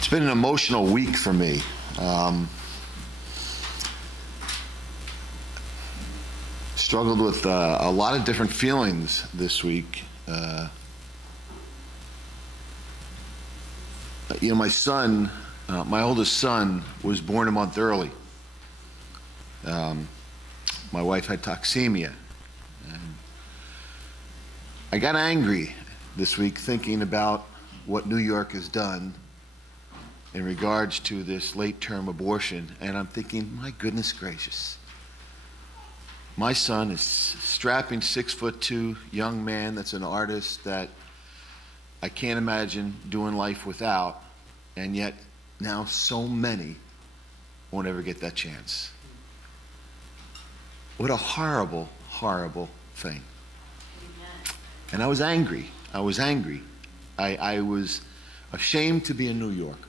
It's been an emotional week for me. Struggled with a lot of different feelings this week. My son, my oldest son, was born a month early. My wife had toxemia. And I got angry this week thinking about what New York has done in regards to this late-term abortion, and I'm thinking, my goodness gracious. My son is strapping 6'2" young man that's an artist that I can't imagine doing life without, and yet now so many won't ever get that chance. What a horrible, horrible thing. And I was angry. I was angry. I was ashamed to be a New Yorker.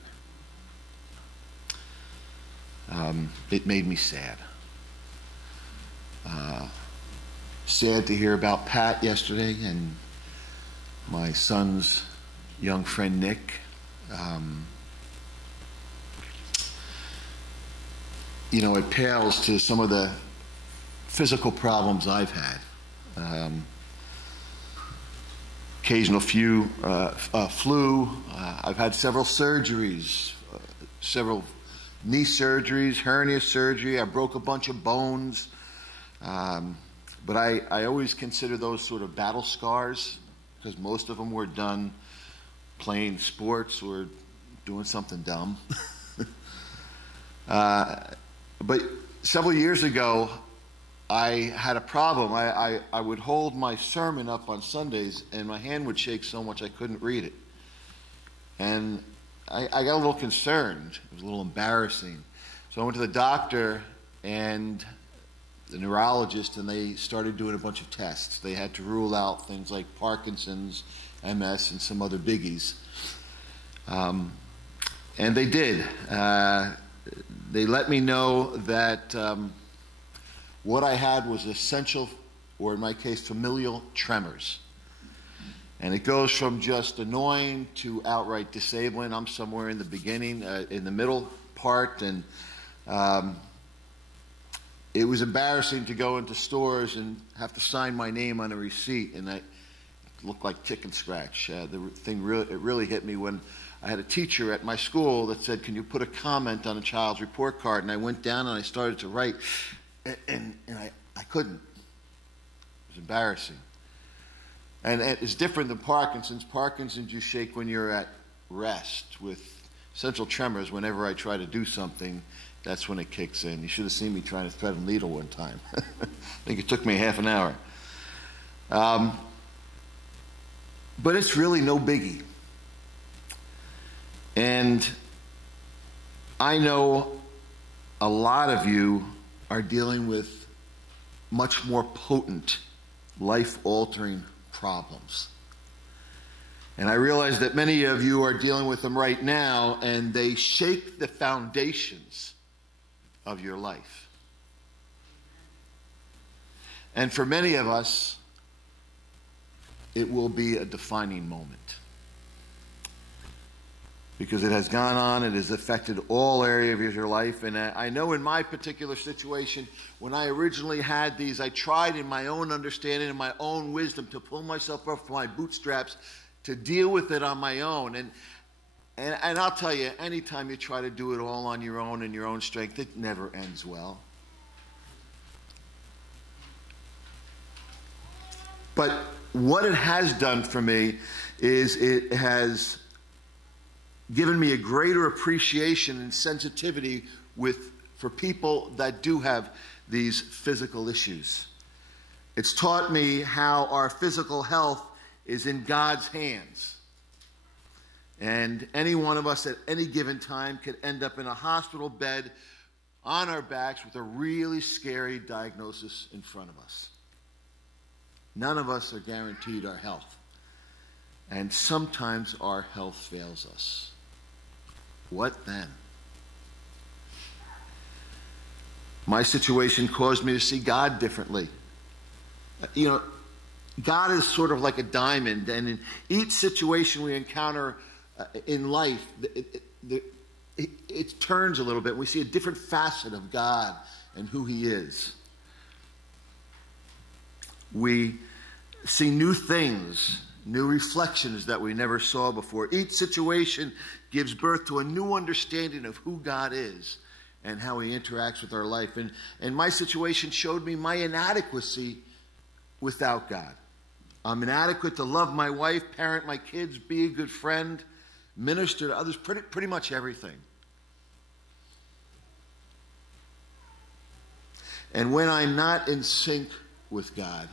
It made me sad. Sad to hear about Pat yesterday and my son's young friend Nick. It pales to some of the physical problems I've had. Occasional flu. I've had several surgeries, several knee surgeries, hernia surgery. I broke a bunch of bones. But I always consider those sort of battle scars because most of them were done playing sports or doing something dumb. But several years ago, I had a problem. I would hold my sermon up on Sundays and my hand would shake so much I couldn't read it. And I got a little concerned. It was a little embarrassing. So I went to the doctor and the neurologist, and they started doing a bunch of tests. They had to rule out things like Parkinson's, MS, and some other biggies. And they did. They let me know that what I had was essential, or in my case, familial tremors. And it goes from just annoying to outright disabling. I'm somewhere in the beginning, in the middle part, and it was embarrassing to go into stores and have to sign my name on a receipt, and it looked like chicken scratch. The thing really hit me when I had a teacher at my school that said, "Can you put a comment on a child's report card?" And I went down and I started to write, and I couldn't. It was embarrassing. And it's different than Parkinson's. Parkinson's you shake when you're at rest. With central tremors, whenever I try to do something, that's when it kicks in. You should have seen me trying to thread a needle one time. I think it took me half an hour. But it's really no biggie. And I know a lot of you are dealing with much more potent, life-altering problems. And I realize that many of you are dealing with them right now, and they shake the foundations of your life. And for many of us, it will be a defining moment. Because it has gone on, it has affected all areas of your life. And I know in my particular situation, when I originally had these, I tried in my own understanding and my own wisdom to pull myself up from my bootstraps to deal with it on my own. And I'll tell you, anytime you try to do it all on your own and your own strength, it never ends well. But what it has done for me is it has given me a greater appreciation and sensitivity for people that do have these physical issues. It's taught me how our physical health is in God's hands. And any one of us at any given time could end up in a hospital bed on our backs with a really scary diagnosis in front of us. None of us are guaranteed our health. And sometimes our health fails us. What then? My situation caused me to see God differently. God is sort of like a diamond, and in each situation we encounter in life, it turns a little bit. We see a different facet of God and who he is. We see new things, new reflections that we never saw before. Each situation gives birth to a new understanding of who God is and how he interacts with our life. And my situation showed me my inadequacy without God. I'm inadequate to love my wife, parent my kids, be a good friend, minister to others, pretty much everything. And when I'm not in sync with God,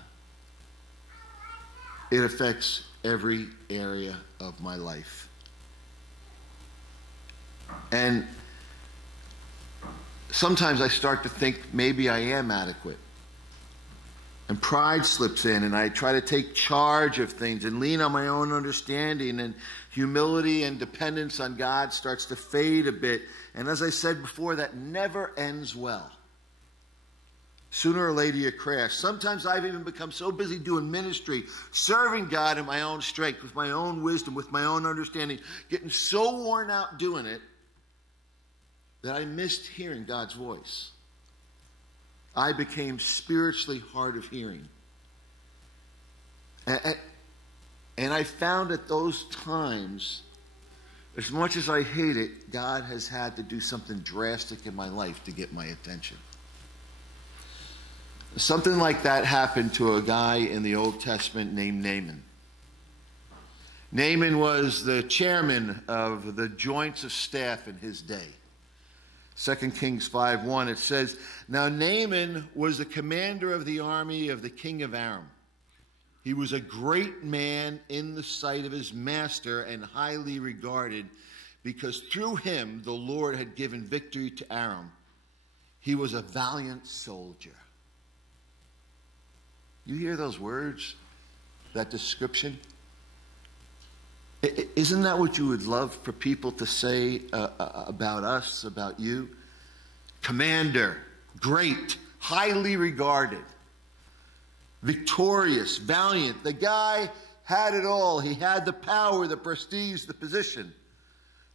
it affects every area of my life. And sometimes I start to think maybe I am adequate. And pride slips in, and I try to take charge of things and lean on my own understanding, and humility and dependence on God starts to fade a bit. And as I said before, that never ends well. Sooner or later you crash. Sometimes I've even become so busy doing ministry, serving God in my own strength, with my own wisdom, with my own understanding, getting so worn out doing it, that I missed hearing God's voice. I became spiritually hard of hearing. And I found at those times, as much as I hate it, God has had to do something drastic in my life to get my attention. Something like that happened to a guy in the Old Testament named Naaman. Naaman was the chairman of the joints of staff in his day. 2 Kings 5:1, it says, "Now Naaman was the commander of the army of the king of Aram. He was a great man in the sight of his master and highly regarded, because through him the Lord had given victory to Aram. He was a valiant soldier." You hear those words, that description? Isn't that what you would love for people to say about us, about you? Commander, great, highly regarded, victorious, valiant. The guy had it all. He had the power, the prestige, the position,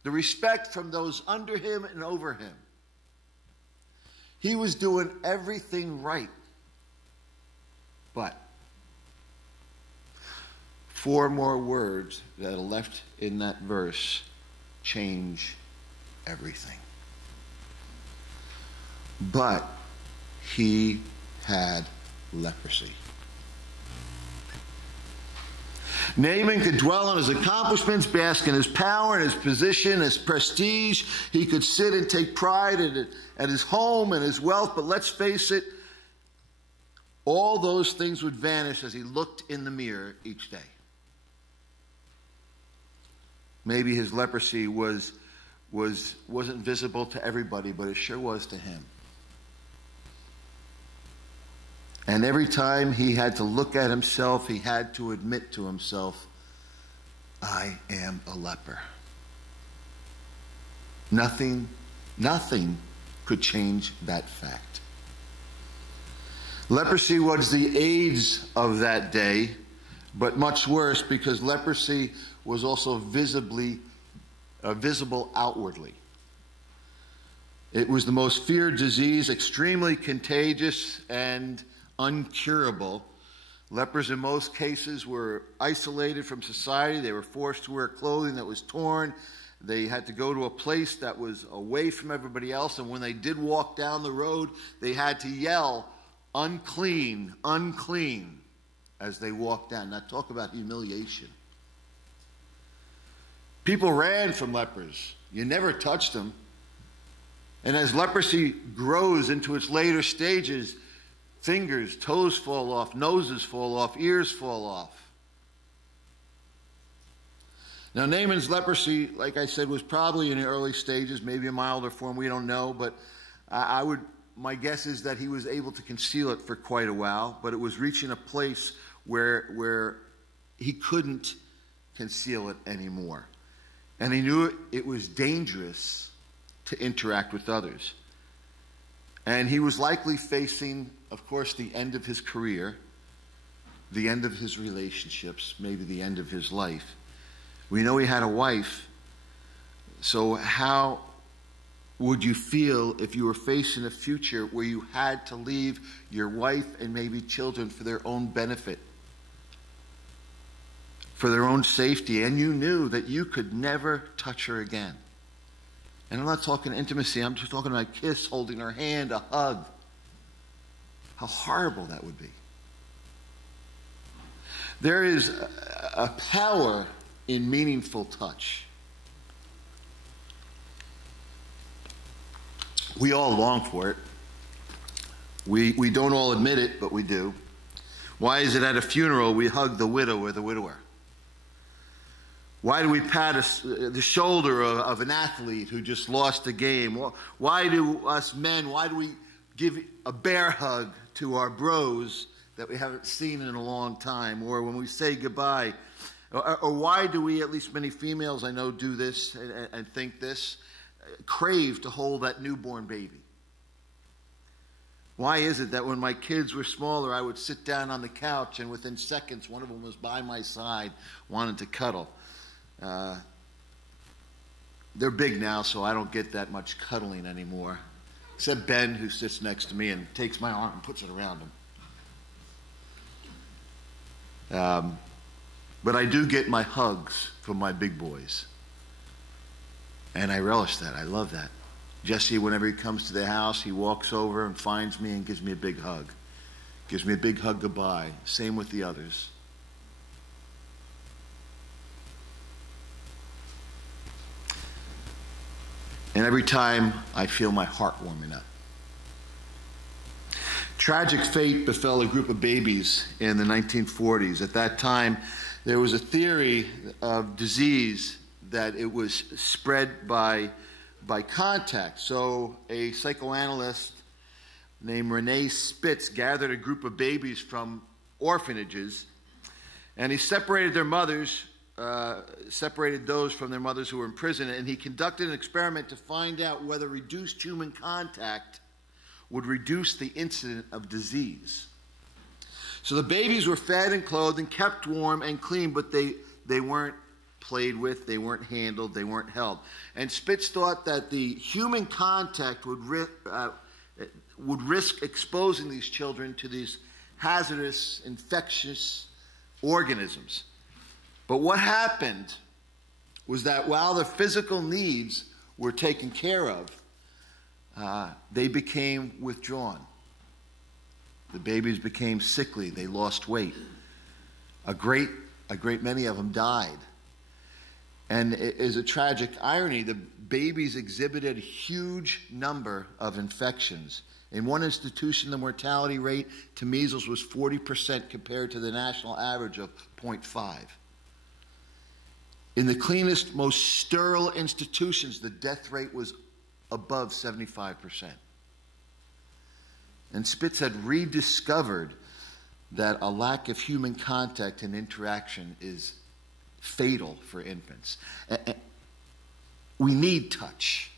the respect from those under him and over him. He was doing everything right. But 4 more words that are left in that verse change everything. But he had leprosy. Naaman could dwell on his accomplishments, bask in his power and his position, his prestige. He could sit and take pride at his home and his wealth. But let's face it, all those things would vanish as he looked in the mirror each day. Maybe his leprosy wasn't visible to everybody, but it sure was to him. And every time he had to look at himself, he had to admit to himself, I am a leper. Nothing could change that fact. Leprosy was the AIDS of that day, but much worse, because leprosy was also visible outwardly. It was the most feared disease, extremely contagious and uncurable. Lepers in most cases were isolated from society. They were forced to wear clothing that was torn. They had to go to a place that was away from everybody else, and when they did walk down the road, they had to yell, unclean, unclean, as they walked down. Now talk about humiliation. People ran from lepers. You never touched them. And as leprosy grows into its later stages, fingers, toes fall off, noses fall off, ears fall off. Now Naaman's leprosy, like I said, was probably in the early stages, maybe a milder form, we don't know, but my guess is that he was able to conceal it for quite a while, but it was reaching a place where he couldn't conceal it anymore. And he knew it was dangerous to interact with others. And he was likely facing, of course, the end of his career, the end of his relationships, maybe the end of his life. We know he had a wife, So how would you feel if you were facing a future where you had to leave your wife and maybe children for their own benefit, for their own safety, and you knew that you could never touch her again? And I'm not talking intimacy, I'm just talking about a kiss, holding her hand, a hug. How horrible that would be. There is a power in meaningful touch. We all long for it. We don't all admit it, but we do. Why is it at a funeral we hug the widow or the widower? Why do we pat the shoulder of an athlete who just lost a game? Why do us men, why do we give a bear hug to our bros that we haven't seen in a long time? Or when we say goodbye, or why do we, at least many females I know do this and think this, crave to hold that newborn baby? Why is it that when my kids were smaller, I would sit down on the couch and within seconds one of them was by my side wanting to cuddle? They're big now, so I don't get that much cuddling anymore. Except Ben, who sits next to me and takes my arm and puts it around him. But I do get my hugs from my big boys. And I relish that. I love that. Jesse, whenever he comes to the house, he walks over and finds me and gives me a big hug. Gives me a big hug goodbye. Same with the others. And every time I feel my heart warming up. Tragic fate befell a group of babies in the 1940s. At that time, there was a theory of disease that it was spread by contact. So a psychoanalyst named Rene Spitz gathered a group of babies from orphanages, and he separated their mothers, separated those from their mothers who were in prison, and he conducted an experiment to find out whether reduced human contact would reduce the incidence of disease. So the babies were fed and clothed and kept warm and clean, but they weren't played with, they weren't handled, they weren't held. And Spitz thought that the human contact would risk exposing these children to these hazardous, infectious organisms. But what happened was that while their physical needs were taken care of, they became withdrawn. The babies became sickly. They lost weight. A great many of them died. And it is a tragic irony. The babies exhibited a huge number of infections. In one institution, the mortality rate to measles was 40% compared to the national average of 0.5. In the cleanest, most sterile institutions, the death rate was above 75%. And Spitz had rediscovered that a lack of human contact and interaction is fatal for infants. We need touch.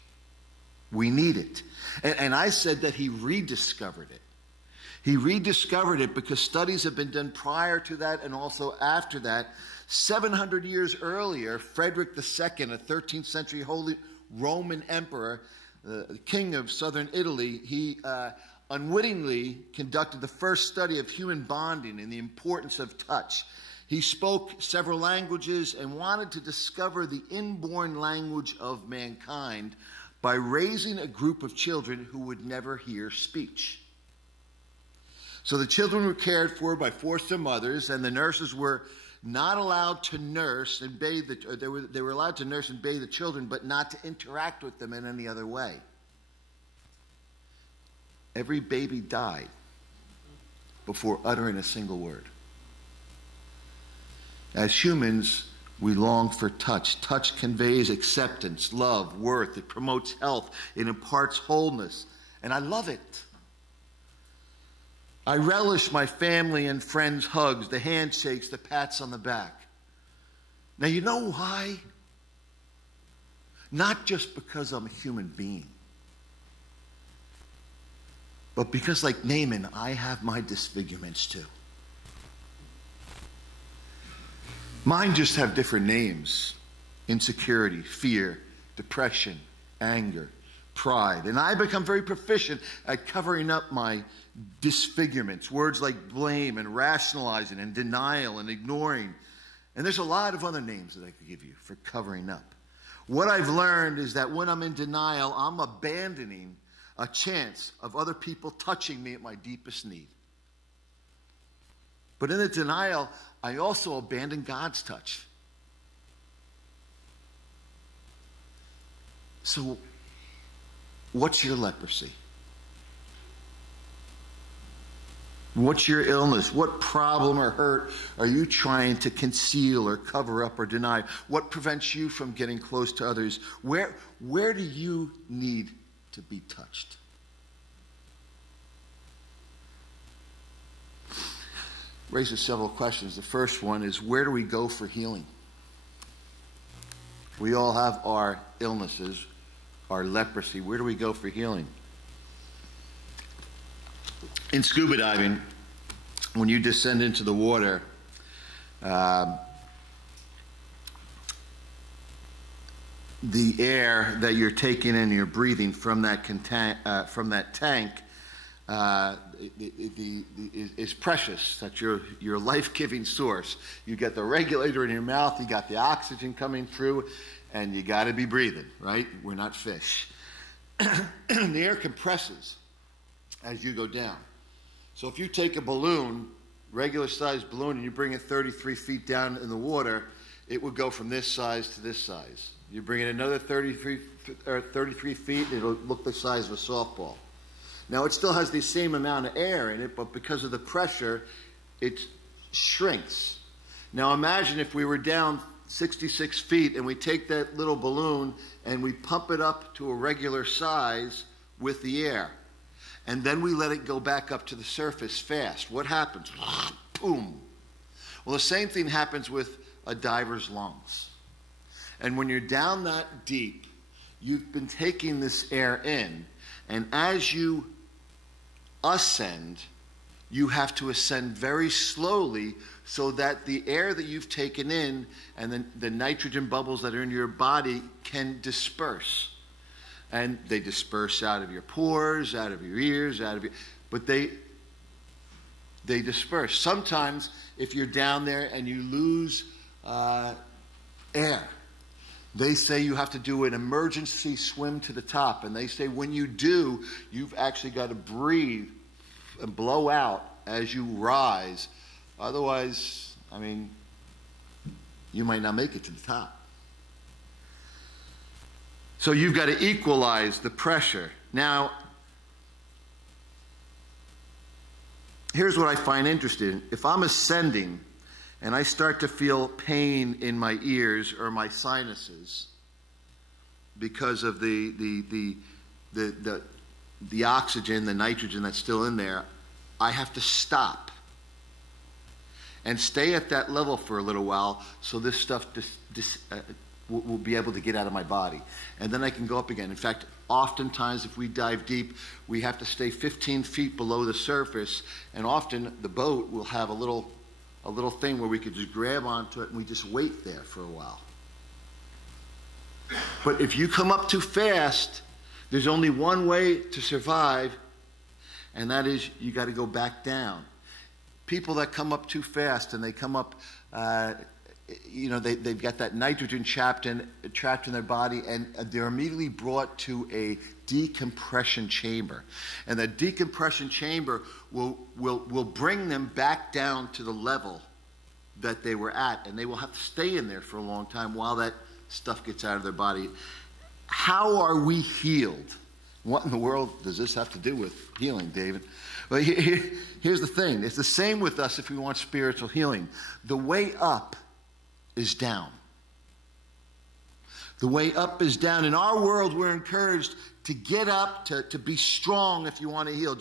We need it. And I said that he rediscovered it. He rediscovered it because studies have been done prior to that and also after that. 700 years earlier, Frederick II, a 13th century Holy Roman emperor, the king of southern Italy, he unwittingly conducted the first study of human bonding and the importance of touch. He spoke several languages and wanted to discover the inborn language of mankind by raising a group of children who would never hear speech. So the children were cared for by foster mothers, and the nurses were not allowed to nurse and bathe they were allowed to nurse and bathe the children, but not to interact with them in any other way. Every baby died before uttering a single word. As humans, we long for touch. Touch conveys acceptance, love, worth. It promotes health. It imparts wholeness. And I love it. I relish my family and friends' hugs, the handshakes, the pats on the back. Now, you know why? Not just because I'm a human being, but because, like Naaman, I have my disfigurements too. Mine just have different names: insecurity, fear, depression, anger, pride. And I become very proficient at covering up my disfigurements. Words like blame and rationalizing and denial and ignoring. And there's a lot of other names that I could give you for covering up. What I've learned is that when I'm in denial, I'm abandoning a chance of other people touching me at my deepest need. But in the denial, I also abandon God's touch. So, what's your leprosy? What's your illness? What problem or hurt are you trying to conceal or cover up or deny? What prevents you from getting close to others? Where do you need to be touched? Raises several questions. The first one is, where do we go for healing? We all have our illnesses, our leprosy. Where do we go for healing? In scuba diving, when you descend into the water, the air that you're taking in and you're breathing from that tank is precious. That's your life-giving source. You get the regulator in your mouth, you got the oxygen coming through, and you got to be breathing, right? We're not fish. The air compresses as you go down. So if you take a balloon, regular-sized balloon, and you bring it 33 feet down in the water, it would go from this size to this size. You bring it another 33 feet, it'll look the size of a softball. Now, it still has the same amount of air in it, but because of the pressure, it shrinks. Now, imagine if we were down 66 feet and we take that little balloon and we pump it up to a regular size with the air. And then we let it go back up to the surface fast. What happens? Boom. Well, the same thing happens with a diver's lungs. And when you're down that deep, you've been taking this air in, and as you ascend, you have to ascend very slowly so that the air that you've taken in and then the nitrogen bubbles that are in your body can disperse. And they disperse out of your pores, out of your ears, but they disperse. Sometimes if you're down there and you lose air, they say you have to do an emergency swim to the top. And they say when you do, you've actually got to breathe and blow out as you rise. Otherwise, I mean, you might not make it to the top. So you've got to equalize the pressure. Now, here's what I find interesting. If I'm ascending and I start to feel pain in my ears or my sinuses because of the oxygen, the nitrogen that's still in there, I have to stop and stay at that level for a little while so this stuff will be able to get out of my body. And then I can go up again. In fact, oftentimes if we dive deep, we have to stay 15 feet below the surface, and often the boat will have a little thing where we could just grab onto it and we just wait there for a while. But if you come up too fast, there's only one way to survive, and that is you got to go back down. People that come up too fast and they come up, they've got that nitrogen trapped in their body, and they're immediately brought to a decompression chamber. And the decompression chamber will bring them back down to the level that they were at, and they will have to stay in there for a long time while that stuff gets out of their body. How are we healed? What in the world does this have to do with healing, David? Well, here's the thing. It's the same with us if we want spiritual healing. The way up is down. The way up is down. In our world, we're encouraged to get up, to be strong if you want to heal.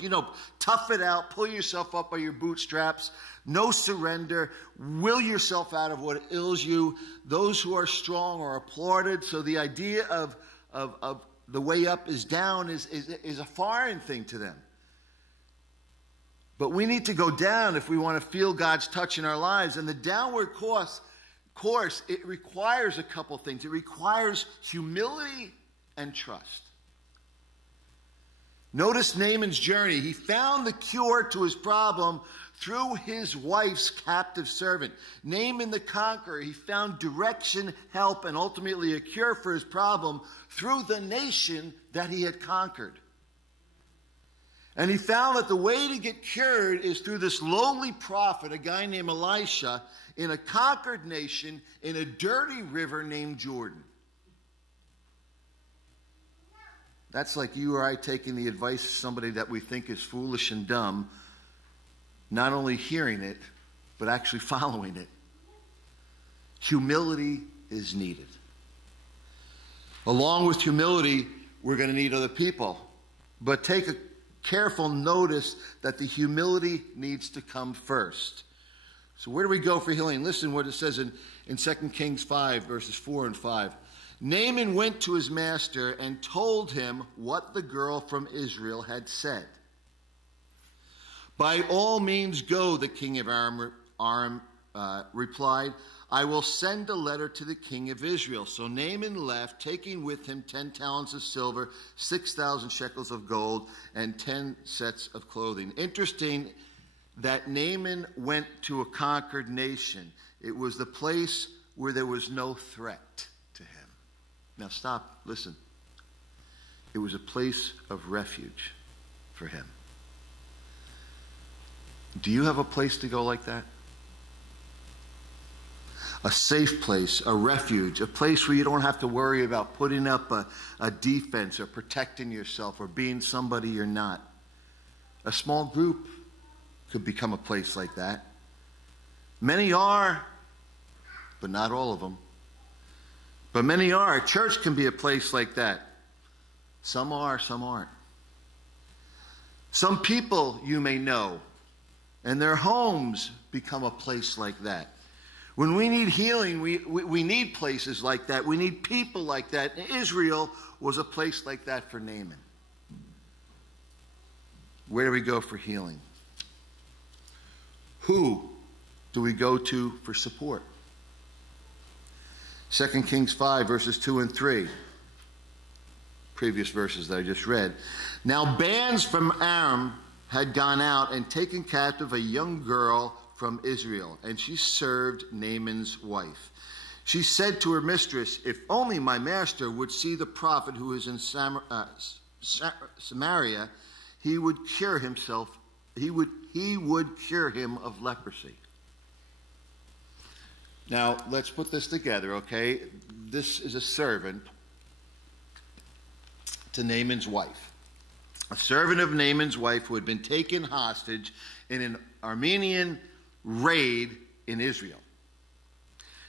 Tough it out, pull yourself up by your bootstraps, no surrender, will yourself out of what ails you. Those who are strong are applauded. So the idea of the way up is down is a foreign thing to them. But we need to go down if we want to feel God's touch in our lives. And the downward course course, it requires a couple things. It requires humility and trust. Notice Naaman's journey. He found the cure to his problem through his wife's captive servant. Naaman the conqueror, he found direction, help, and ultimately a cure for his problem through the nation that he had conquered. And he found that the way to get cured is through this lowly prophet, a guy named Elisha, in a conquered nation in a dirty river named Jordan. That's like you or I taking the advice of somebody that we think is foolish and dumb, not only hearing it, but actually following it. Humility is needed. Along with humility, we're going to need other people. But take a careful notice that the humility needs to come first. So where do we go for healing? Listen what it says in 2 Kings 5, verses 4 and 5. Naaman went to his master and told him what the girl from Israel had said. By all means go, the king of Aram replied. I will send a letter to the king of Israel. So Naaman left, taking with him 10 talents of silver, 6,000 shekels of gold, and 10 sets of clothing. Interesting that Naaman went to a conquered nation. It was the place where there was no threat to him. Now stop, listen. It was a place of refuge for him. Do you have a place to go like that? A safe place, a refuge, a place where you don't have to worry about putting up a defense or protecting yourself or being somebody you're not. A small group could become a place like that. Many are, but not all of them. But many are. A church can be a place like that. Some are, some aren't. Some people you may know, and their homes become a place like that. When we need healing, we need places like that. We need people like that. Israel was a place like that for Naaman. Where do we go for healing? Who do we go to for support? 2 Kings 5, verses 2 and 3. Previous verses that I just read. Now bands from Aram had gone out and taken captive a young girl from Israel, and she served Naaman's wife. She said to her mistress, if only my master would see the prophet who is in Samaria, he would cure himself. He would cure him of leprosy. Now, let's put this together, okay? This is a servant to Naaman's wife. A servant of Naaman's wife who had been taken hostage in an Aramean raid in Israel.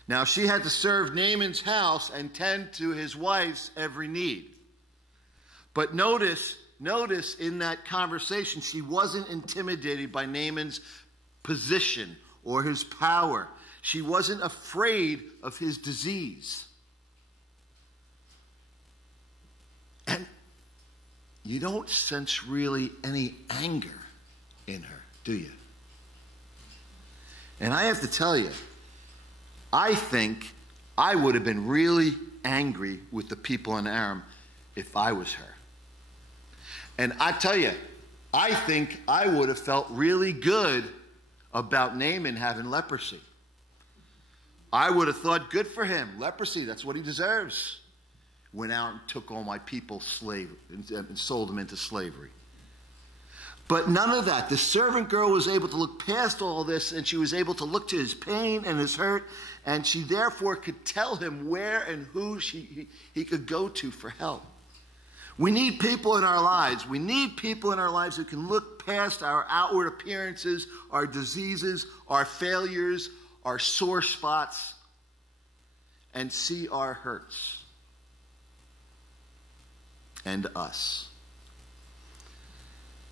Now, she had to serve Naaman's house and tend to his wife's every need. But notice in that conversation, she wasn't intimidated by Naaman's position or his power. She wasn't afraid of his disease. And you don't sense really any anger in her, do you? And I have to tell you, I think I would have been really angry with the people in Aram if I was her. And I tell you, I think I would have felt really good about Naaman having leprosy. I would have thought, good for him. Leprosy, that's what he deserves. Went out and took all my people and sold them into slavery. But none of that. The servant girl was able to look past all this, and she was able to look to his pain and his hurt, and she therefore could tell him where and who he could go to for help. We need people in our lives. We need people in our lives who can look past our outward appearances, our diseases, our failures, our sore spots, and see our hurts and us.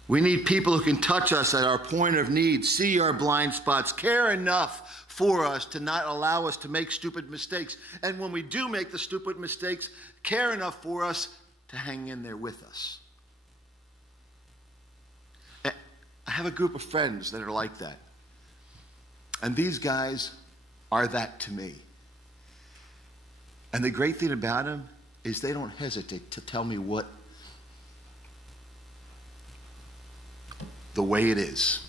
We need people who can touch us at our point of need, see our blind spots, care enough for us to not allow us to make stupid mistakes. And when we do make the stupid mistakes, care enough for us to hang in there with us. I have a group of friends that are like that. And these guys are that to me. And the great thing about them is they don't hesitate to tell me what the way it is.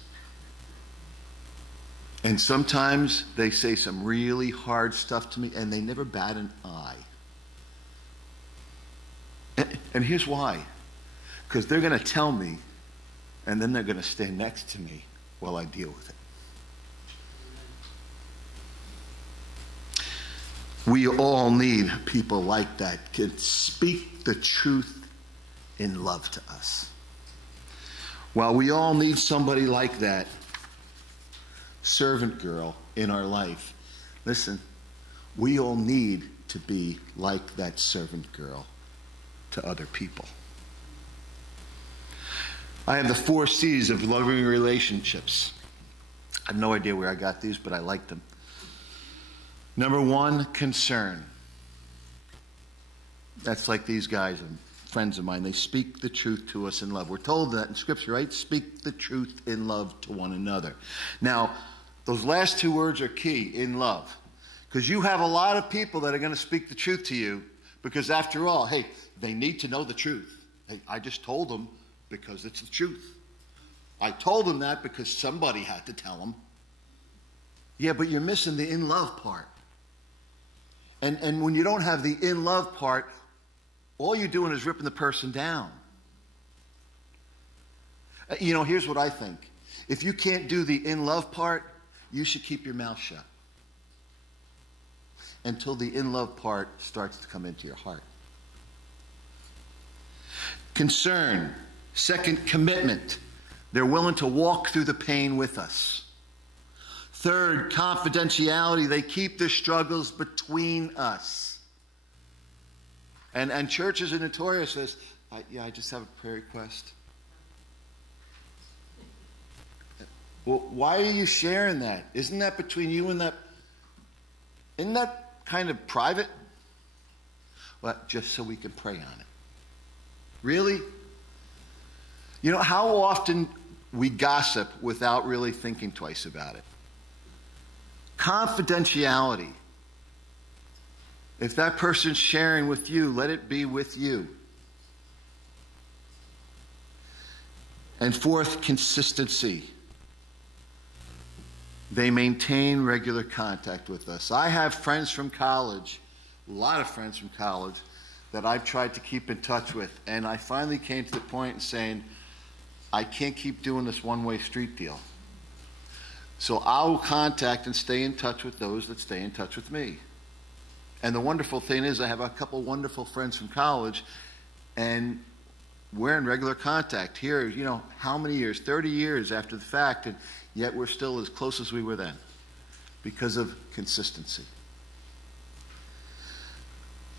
And sometimes they say some really hard stuff to me, and they never bat an eye. And here's why. Because they're going to tell me, and then they're going to stand next to me while I deal with it. We all need people like that, can speak the truth in love to us. While we all need somebody like that, servant girl in our life, listen, we all need to be like that servant girl to other people. I have the 4 C's of loving relationships. I have no idea where I got these, but I like them. Number 1, concern. That's like these guys and friends of mine. They speak the truth to us in love. We're told that in Scripture, right? Speak the truth in love to one another. Now, those last 2 words are key, in love. Because you have a lot of people that are going to speak the truth to you, because after all, hey, they need to know the truth. Hey, I just told them because it's the truth. I told them that because somebody had to tell them. Yeah, but you're missing the in love part. And when you don't have the in love part, all you're doing is ripping the person down. You know, here's what I think. If you can't do the in love part, you should keep your mouth shut until the in love part starts to come into your heart. Concern. 2nd, commitment. They're willing to walk through the pain with us. 3rd, confidentiality. They keep their struggles between us. And churches are notorious for this. I just have a prayer request. Well, why are you sharing that? Isn't that between you and that? Isn't that kind of private? Well, just so we can pray on it. Really? You know, how often we gossip without really thinking twice about it. Confidentiality. If that person's sharing with you, let it be with you. And 4th, consistency. They maintain regular contact with us. I have friends from college, a lot of friends from college, that I've tried to keep in touch with. And I finally came to the point of saying, I can't keep doing this one-way street deal. So I'll contact and stay in touch with those that stay in touch with me. And the wonderful thing is I have a couple wonderful friends from college, and we're in regular contact here, you know, how many years? 30 years after the fact, and yet we're still as close as we were then because of consistency.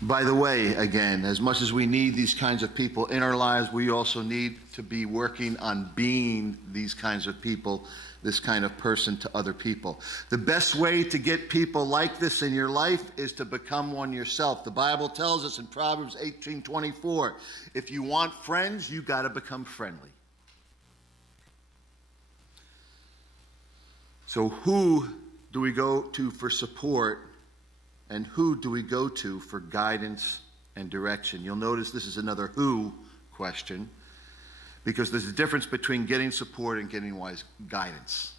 By the way, again, as much as we need these kinds of people in our lives, we also need to be working on being these kinds of people, this kind of person to other people. The best way to get people like this in your life is to become one yourself. The Bible tells us in Proverbs 18:24, if you want friends, you got to become friendly. So who do we go to for support, and who do we go to for guidance and direction? You'll notice this is another who question, because there's a difference between getting support and getting wise guidance.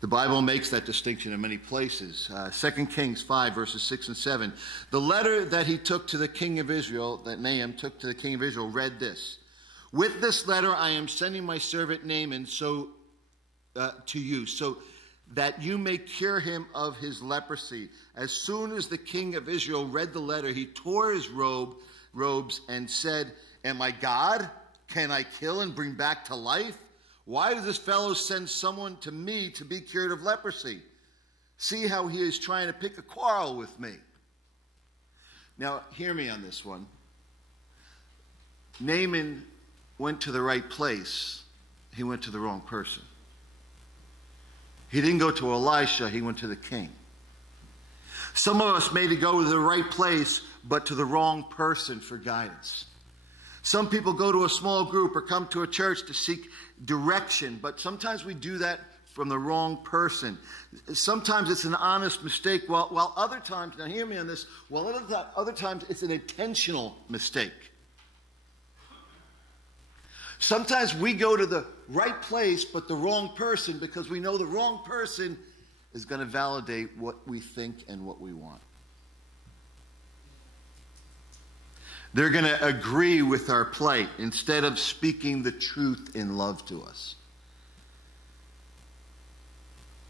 The Bible makes that distinction in many places. 2 Kings 5, verses 6 and 7. The letter that he took to the king of Israel, that Nahum took to the king of Israel, read this. With this letter I am sending my servant Naaman to you, so that you may cure him of his leprosy. As soon as the king of Israel read the letter, he tore his robes and said, Am I God? Can I kill and bring back to life? Why does this fellow send someone to me to be cured of leprosy? See how he is trying to pick a quarrel with me. Now, hear me on this one. Naaman went to the right place. He went to the wrong person. He didn't go to Elisha, he went to the king. Some of us may go to the right place, but to the wrong person for guidance. Some people go to a small group or come to a church to seek direction, but sometimes we do that from the wrong person. Sometimes it's an honest mistake, while other times, now hear me on this, while other times it's an intentional mistake. Sometimes we go to the right place but the wrong person because we know the wrong person is going to validate what we think and what we want. They're going to agree with our plight instead of speaking the truth in love to us.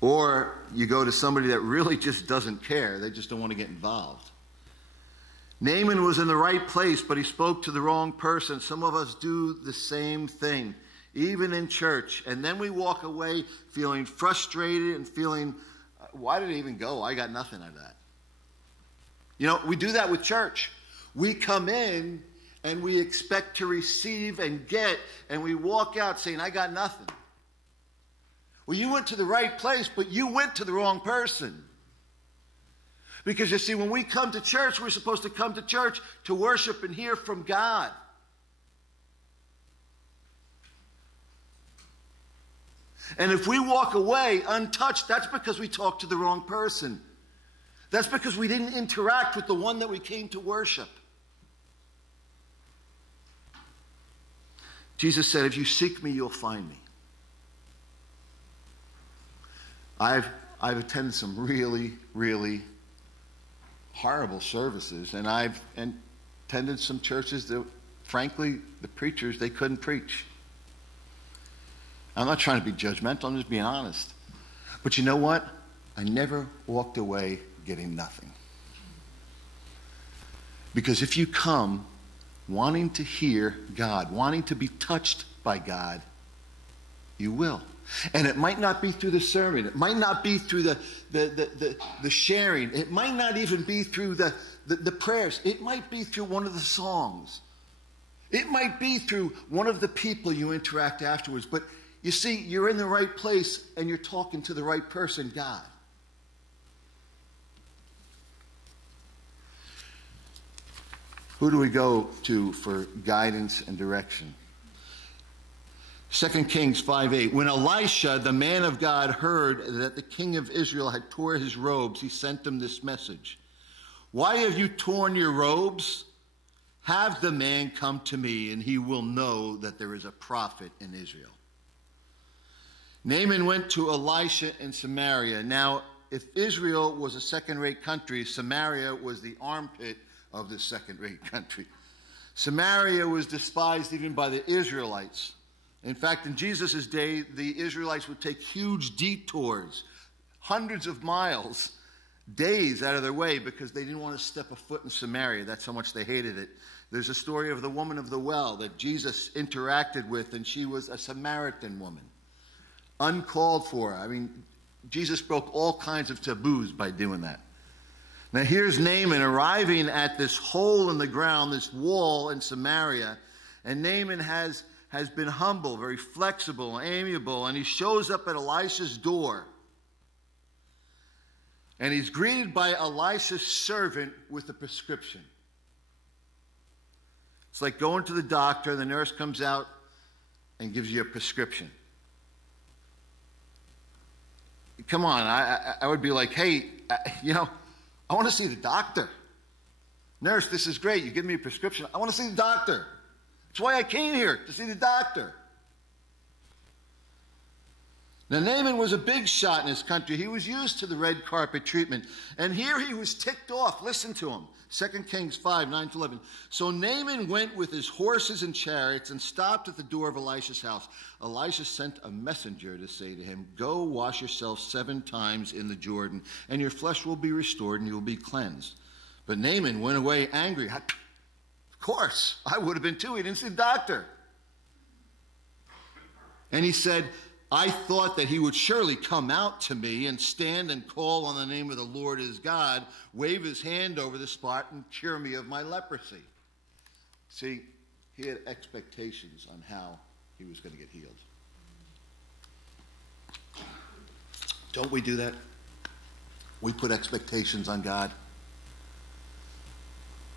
Or you go to somebody that really just doesn't care. They just don't want to get involved. Naaman was in the right place, but he spoke to the wrong person. Some of us do the same thing, even in church. And then we walk away feeling frustrated and feeling, why did I even go? I got nothing out of that. You know, we do that with church. We come in and we expect to receive and get, and we walk out saying, I got nothing. Well, you went to the right place, but you went to the wrong person. Because you see, when we come to church, we're supposed to come to church to worship and hear from God. And if we walk away untouched, that's because we talked to the wrong person. That's because we didn't interact with the one that we came to worship. Jesus said, if you seek me, you'll find me. I've attended some really, really horrible services, and I've attended some churches that, frankly, the preachers, they couldn't preach. I'm not trying to be judgmental, I'm just being honest. But you know what? I never walked away getting nothing. Because if you come wanting to hear God, wanting to be touched by God, you will. And it might not be through the sermon. It might not be through the sharing. It might not even be through the prayers. It might be through one of the songs. It might be through one of the people you interact afterwards. But you see, you're in the right place and you're talking to the right person, God. Who do we go to for guidance and direction? 2 Kings 5:8. When Elisha, the man of God, heard that the king of Israel had torn his robes, he sent him this message. Why have you torn your robes? Have the man come to me, and he will know that there is a prophet in Israel. Naaman went to Elisha in Samaria. Now, if Israel was a second-rate country, Samaria was the armpit of the second-rate country. Samaria was despised even by the Israelites. In fact, in Jesus' day, the Israelites would take huge detours, hundreds of miles, days out of their way because they didn't want to step a foot in Samaria. That's how much they hated it. There's a story of the woman of the well that Jesus interacted with, and she was a Samaritan woman. Uncalled for. I mean, Jesus broke all kinds of taboos by doing that. Now here's Naaman arriving at this hole in the ground, this wall in Samaria, and Naaman has been humble, very flexible, amiable, and he shows up at Elisha's door. And he's greeted by Elisha's servant with a prescription. It's like going to the doctor, and the nurse comes out and gives you a prescription. Come on, I would be like, hey, I want to see the doctor. Nurse, this is great. You give me a prescription. I want to see the doctor. That's why I came here, to see the doctor. Now, Naaman was a big shot in his country. He was used to the red carpet treatment. And here he was ticked off. Listen to him. 2 Kings 5:9-11. So Naaman went with his horses and chariots and stopped at the door of Elisha's house. Elisha sent a messenger to say to him, go wash yourself 7 times in the Jordan, and your flesh will be restored and you will be cleansed. But Naaman went away angry. Of course, I would have been too. He didn't see the doctor. And he said, I thought that he would surely come out to me and stand and call on the name of the Lord his God, wave his hand over the spot, and cure me of my leprosy. See, he had expectations on how he was going to get healed. Don't we do that? We put expectations on God.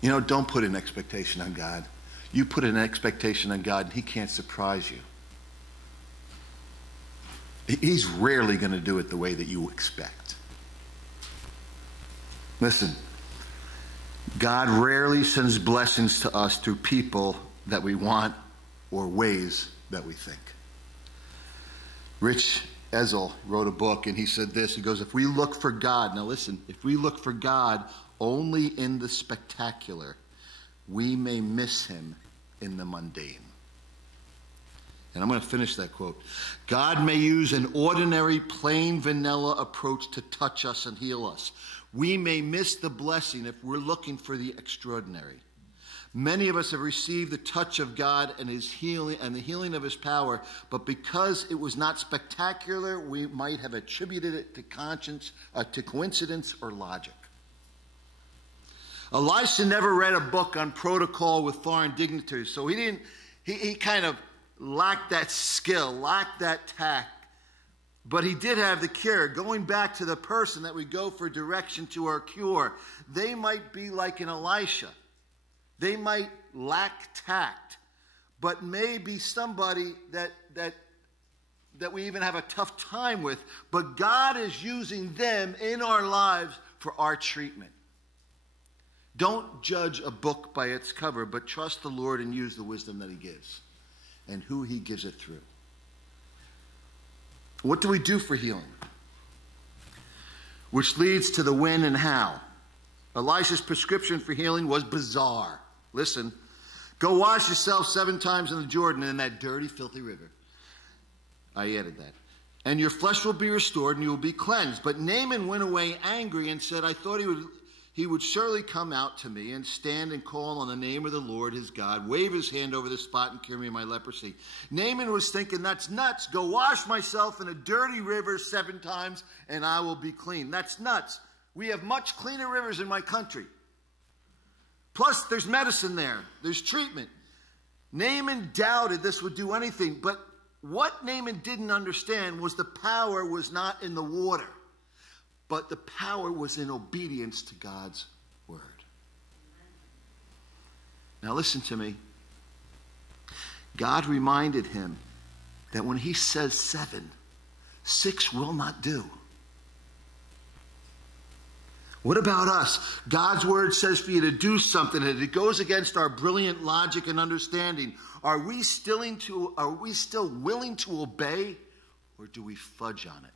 Don't put an expectation on God. You put an expectation on God, and he can't surprise you. He's rarely going to do it the way that you expect. Listen, God rarely sends blessings to us through people that we want or ways that we think. Rich Ezel wrote a book, and he said this. He goes, if we look for God, now listen, if we look for God only in the spectacular, we may miss him in the mundane. And I'm going to finish that quote. God may use an ordinary, plain vanilla approach to touch us and heal us. We may miss the blessing if we're looking for the extraordinary. Many of us have received the touch of God and his healing and the healing of his power, but because it was not spectacular, we might have attributed it to coincidence or logic. Elisha never read a book on protocol with foreign dignitaries, so he kind of lacked that skill, lacked that tact. But he did have the cure. Going back to the person that we go for direction to our cure, they might be like an Elisha. They might lack tact, but maybe somebody that we even have a tough time with. But God is using them in our lives for our treatment. Don't judge a book by its cover, but trust the Lord and use the wisdom that he gives and who he gives it through. What do we do for healing? Which leads to the when and how. Elisha's prescription for healing was bizarre. Listen, go wash yourself 7 times in the Jordan in that dirty, filthy river. I added that. And your flesh will be restored and you will be cleansed. But Naaman went away angry and said, I thought he would surely come out to me and stand and call on the name of the Lord his God, wave his hand over the spot and cure me of my leprosy. Naaman was thinking, that's nuts. Go wash myself in a dirty river 7 times and I will be clean. That's nuts. We have much cleaner rivers in my country. Plus, there's medicine there. There's treatment. Naaman doubted this would do anything, but what Naaman didn't understand was the power was not in the water, but the power was in obedience to God's word. Now listen to me. God reminded him that when he says 7, 6 will not do. What about us? God's word says for you to do something, and it goes against our brilliant logic and understanding. Are we still willing to obey, or do we fudge on it?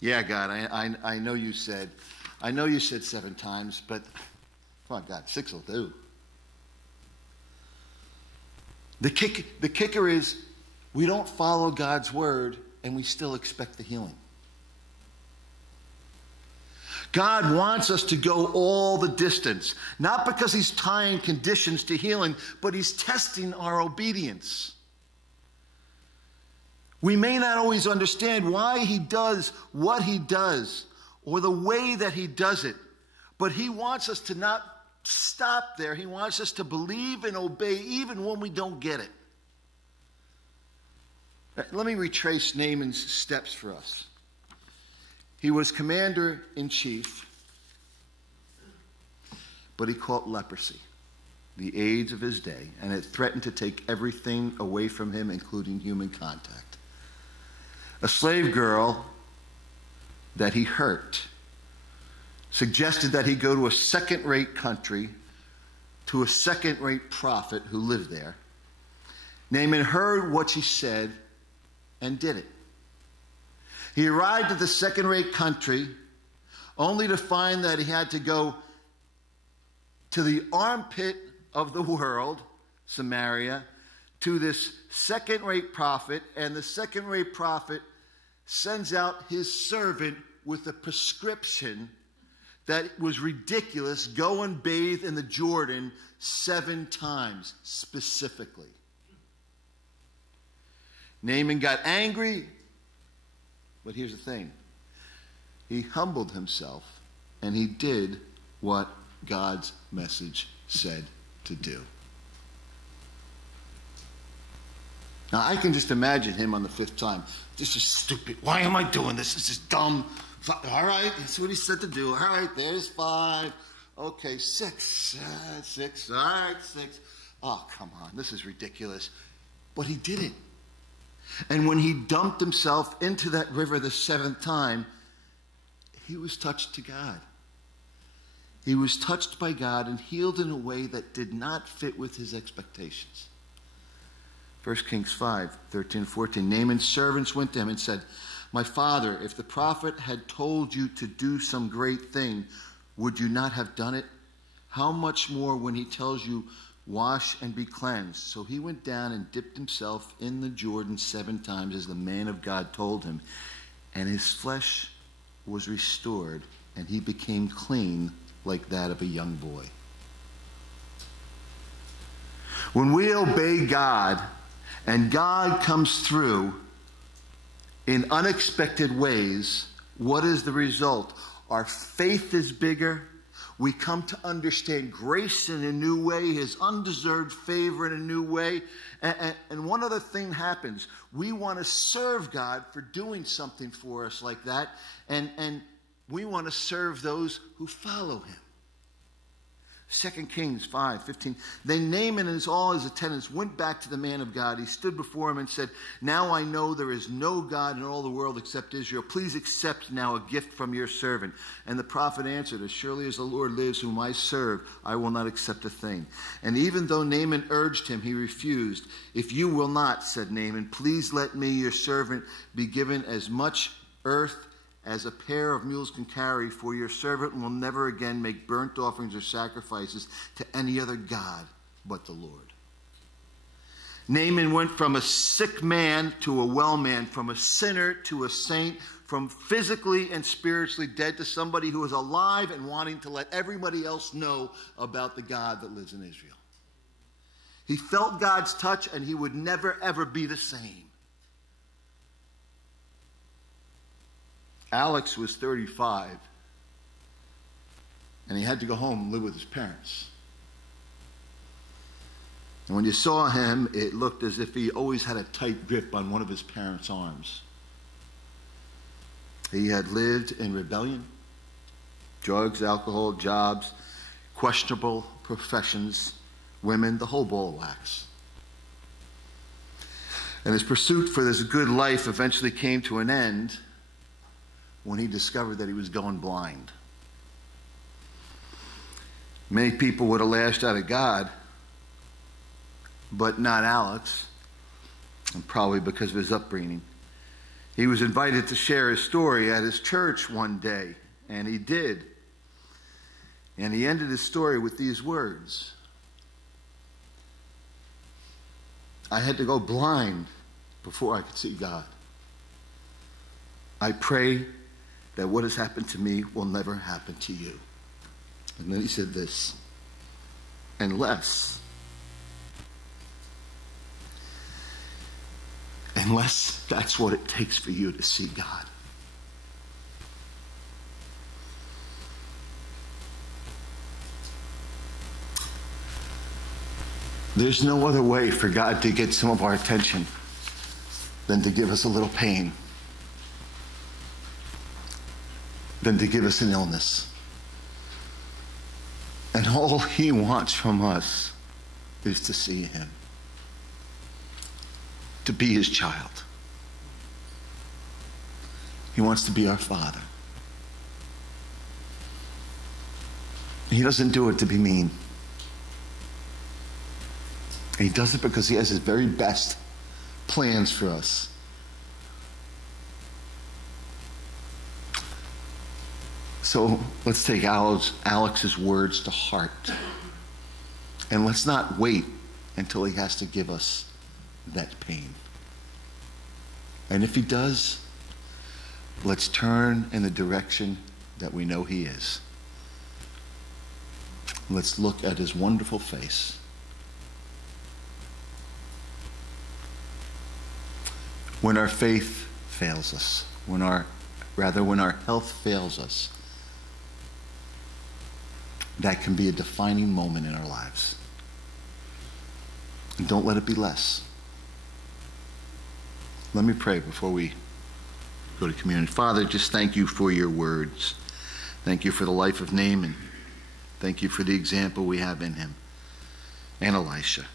Yeah, God, I know you said 7 times, but come on, God, 6 will do. The kicker is we don't follow God's word, and we still expect the healing. God wants us to go all the distance, not because he's tying conditions to healing, but he's testing our obedience. We may not always understand why he does what he does or the way that he does it, but he wants us to not stop there. He wants us to believe and obey even when we don't get it. Let me retrace Naaman's steps for us. He was commander-in-chief, but he caught leprosy, the AIDS of his day, and it threatened to take everything away from him, including human contact. A slave girl that he hurt suggested that he go to a second-rate country, to a second-rate prophet who lived there. Naaman heard what she said and did it. He arrived at the second-rate country only to find that he had to go to the armpit of the world, Samaria, to this second-rate prophet, and the second-rate prophet sends out his servant with a prescription that was ridiculous. Go and bathe in the Jordan 7 times specifically. Naaman got angry. But here's the thing. He humbled himself, and he did what God's message said to do. Now, I can just imagine him on the 5th time. This is stupid. Why am I doing this? This is dumb. All right, that's what he said to do. All right, there's 5. Okay, 6. 6. All right, 6. Oh, come on. This is ridiculous. But he did it. And when he dumped himself into that river the seventh time, he was touched to God. He was touched by God and healed in a way that did not fit with his expectations. 1 Kings 5, 13, 14. Naaman's servants went to him and said, "My father, if the prophet had told you to do some great thing, would you not have done it? How much more when he tells you, wash and be cleansed?" So he went down and dipped himself in the Jordan 7 times as the man of God told him. And his flesh was restored, and he became clean like that of a young boy. When we obey God, and God comes through in unexpected ways, what is the result? Our faith is bigger. We come to understand grace in a new way, his undeserved favor in a new way. And one other thing happens. We want to serve God for doing something for us like that. And we want to serve those who follow him. 2 Kings 5, 15. Then Naaman and all his attendants went back to the man of God. He stood before him and said, "Now I know there is no God in all the world except Israel. Please accept now a gift from your servant." And the prophet answered, "As surely as the Lord lives, whom I serve, I will not accept a thing." And even though Naaman urged him, he refused. "If you will not," said Naaman, "please let me, your servant, be given as much earth as a pair of mules can carry, for your servant will never again make burnt offerings or sacrifices to any other god but the Lord." Naaman went from a sick man to a well man, from a sinner to a saint, from physically and spiritually dead to somebody who is alive and wanting to let everybody else know about the God that lives in Israel. He felt God's touch, and he would never, ever be the same. Alex was 35, and he had to go home and live with his parents. And when you saw him, it looked as if he always had a tight grip on one of his parents' arms. He had lived in rebellion, drugs, alcohol, jobs, questionable professions, women, the whole ball of wax. And his pursuit for this good life eventually came to an end when he discovered that he was going blind. Many people would have lashed out at God, but not Alex, and probably because of his upbringing. He was invited to share his story at his church one day, and he did. And he ended his story with these words: "I had to go blind before I could see God. I pray that what has happened to me will never happen to you." And then he said this: unless that's what it takes for you to see God. There's no other way for God to get some of our attention than to give us a little pain, than to give us an illness. And all he wants from us is to see him, to be his child. He wants to be our Father. He doesn't do it to be mean. He does it because he has his very best plans for us. So let's take Alex's words to heart. And let's not wait until he has to give us that pain. And if he does, let's turn in the direction that we know he is. Let's look at his wonderful face. When our faith fails us, when our health fails us, that can be a defining moment in our lives. And don't let it be less. Let me pray before we go to communion. Father, just thank you for your words. Thank you for the life of Naaman. Thank you for the example we have in him and Elisha.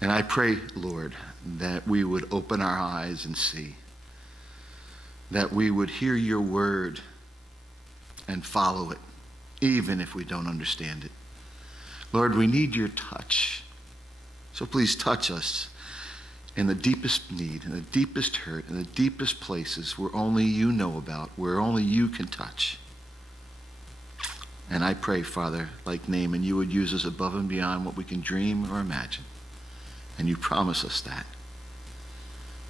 And I pray, Lord, that we would open our eyes and see, that we would hear your word and follow it, even if we don't understand it. Lord, we need your touch. So please touch us in the deepest need, in the deepest hurt, in the deepest places where only you know about, where only you can touch. And I pray, Father, like Naaman, you would use us above and beyond what we can dream or imagine. And you promise us that.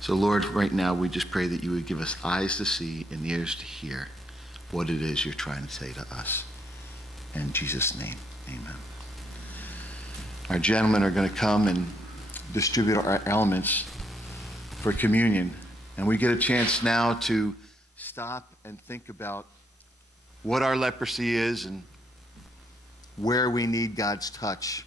So, Lord, right now we just pray that you would give us eyes to see and ears to hear what it is you're trying to say to us. In Jesus' name, amen. Our gentlemen are going to come and distribute our elements for communion. And we get a chance now to stop and think about what our leprosy is and where we need God's touch.